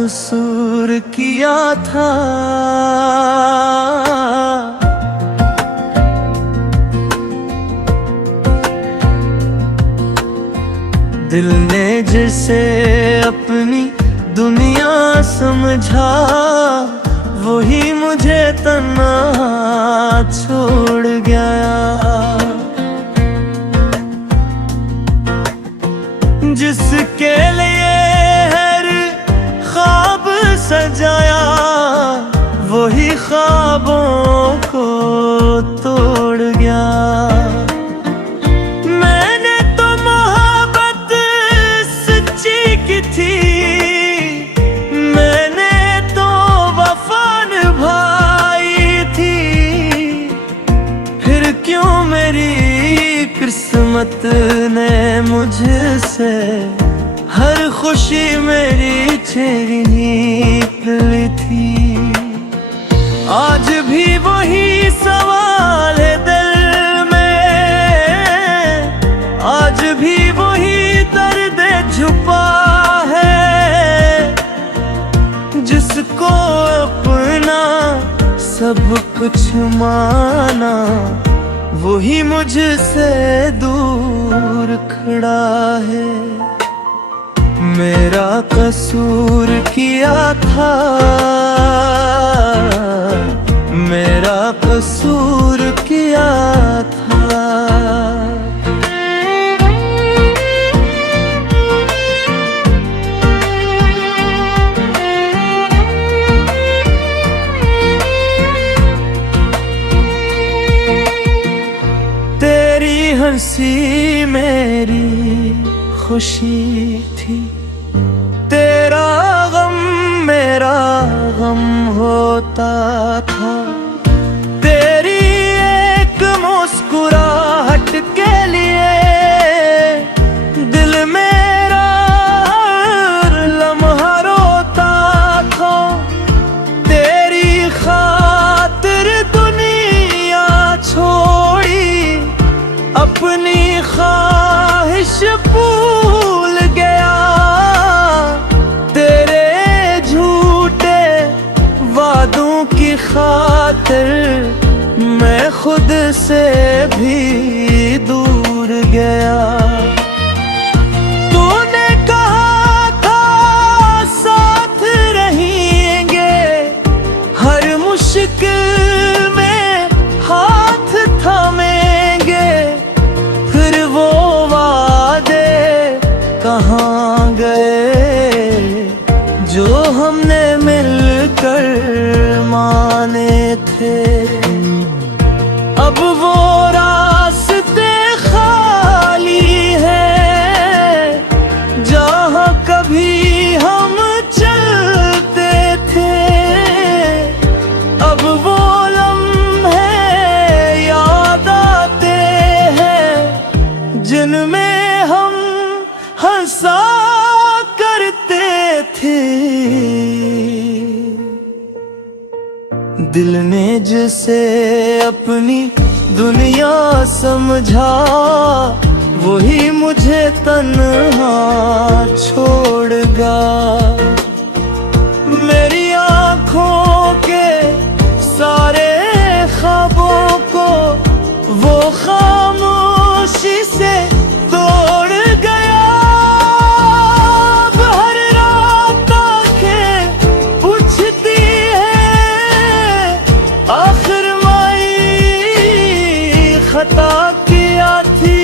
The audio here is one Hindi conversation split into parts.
कसूर किया था। दिल ने जिसे अपनी दुनिया समझा, वही मुझे तन्हा छोड़ गया। जिसके लिए हर ख्वाब सजाया, वही ख्वाबों को तोड़ गया। मैंने तो मोहब्बत सच्ची की थी, मैंने तो वफा निभाई थी। फिर क्यों मेरी किस्मत ने मुझसे हर खुशी मेरी छीन ली थी। आज भी वही सवाल है दिल में, आज भी वही दर्द छुपा है। जिसको अपना सब कुछ माना, वही मुझसे दूर खड़ा है। मेरा कसूर किया था, मेरा कसूर किया था। तेरी हंसी मेरी खुशी थी, तेरा गम मेरा गम होता था। तेरी एक मुस्कुराहट के लिए दिल मेरा हर लम्हा रोता था। तेरी खातिर दुनिया छोड़ी, अपनी ख्वाहिश भूल गया। तेरे झूठे वादों की खातिर मैं खुद से भी दूर गया। तूने कहा था साथ रहेंगे, हर मुश्किल में हाथ थामेंगे। फिर वो वादे कहाँ गए जो हमने मिलकर माने थे। अब वो रास्ते खाली हैं जहाँ कभी हम चलते थे। अब वो लम्हे याद आते हैं जिनमें हम हंसा करते थे। दिल ने जिसे अपनी दुनिया समझा, वही मुझे तन्हा छोड़ गया। मेरी आँखों के सारे ख्वाबों को वो खामोशी से तोड़ गया। अब हर रात आँखें पूछती है, आखिर माई खता किया थी।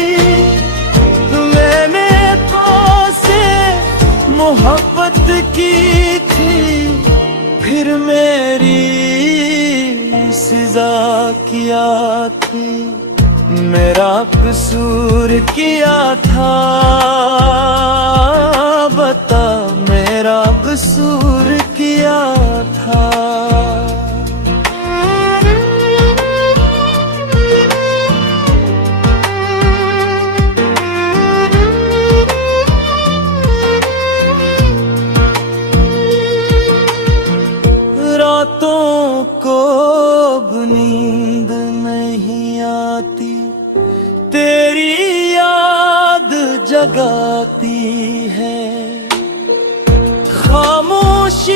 मैंने तो से मोहब्बत की थी, फिर मेरी सजा किया थी। मेरा कसूर किया था, बता मेरा कसूर किया था। रातों को नींद नहीं आती, तेरी याद जगाती है। खामोशी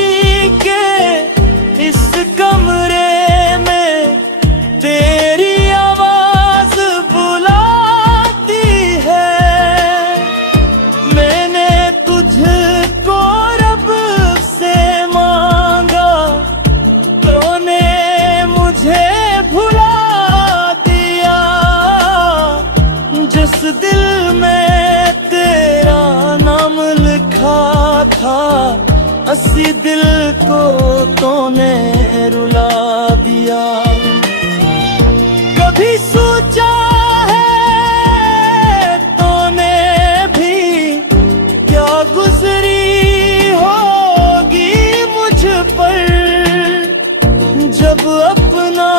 जब अपना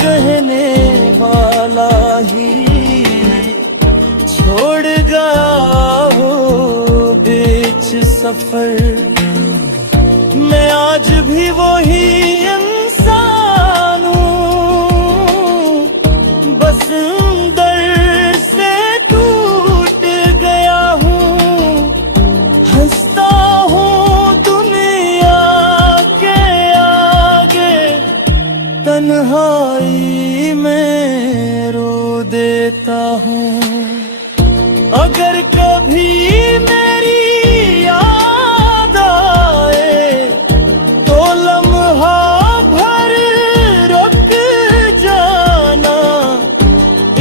कहने वाला ही छोड़ गया हो बीच सफर, मैं आज भी वही इंसान हूँ, बस अंदर से टूट गया हूँ। हंसता हूँ दुनिया के आगे, तन्हाई में रो देता हूँ। अगर कभी मेरी याद आए तो लम्हा भर रुक जाना,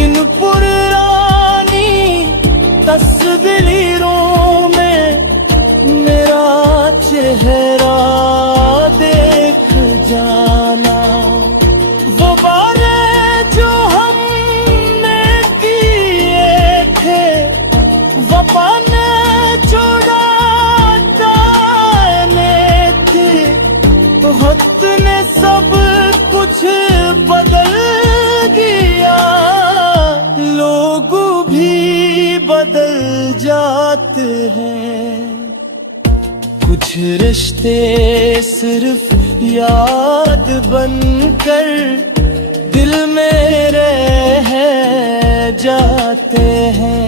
इन पुरानी तस्वीरों में मेरा चेहरा देख जाना। वो बातें जो हमने किए थे, वफा ने छोड़ा जाने थे, तो वक्त ने सब कुछ बदल दिया। लोग भी बदल जाते हैं, कुछ रिश्ते सिर्फ याद बनकर दिल में रह जाते हैं।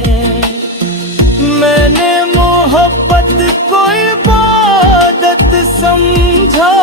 मैंने मोहब्बत को इबादत समझा,